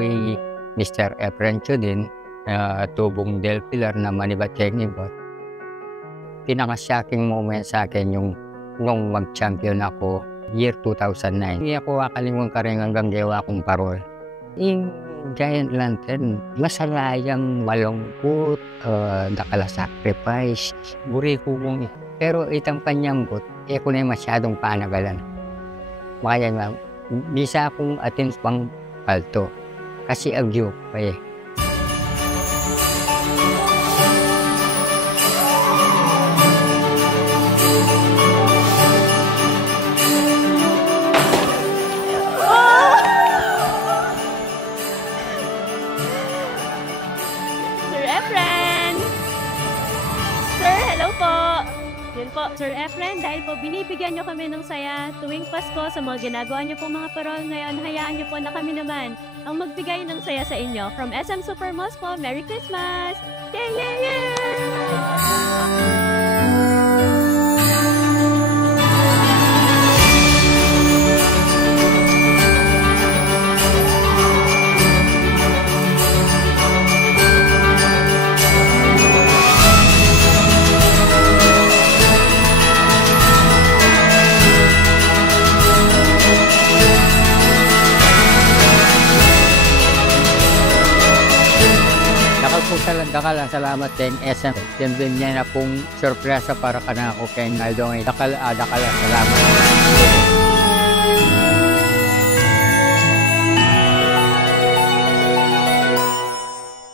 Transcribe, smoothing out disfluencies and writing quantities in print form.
ako'y Mr. Efrencio din, tubong Del Pilar na Manibat-Chenibot. Pinaka-shocking moment sa akin yung nung mag-champion ako, year 2009. Hindi ako kakalimutan ka rin hanggang gawa kong parol. Yung Giant Lantern, masalayang malungkot, nakala-sacrifice, buri ko kong pero itang panyanggot, ko na masyadong panagalan. Kaya nga, bisa akong atin pang palto, kasi agyo pa eh. Sir Efren, dahil po binibigyan nyo kami ng saya tuwing Pasko sa mga ginagawa nyo pong mga parol ngayon, hayaan nyo po na kami naman ang magbigay ng saya sa inyo. From SM Supermalls po, Merry Christmas! Yay, yay, yay! Salamat din SM. Yan niya na pong sorpresa para ka na ako kay Naldo. Dakala, salamat.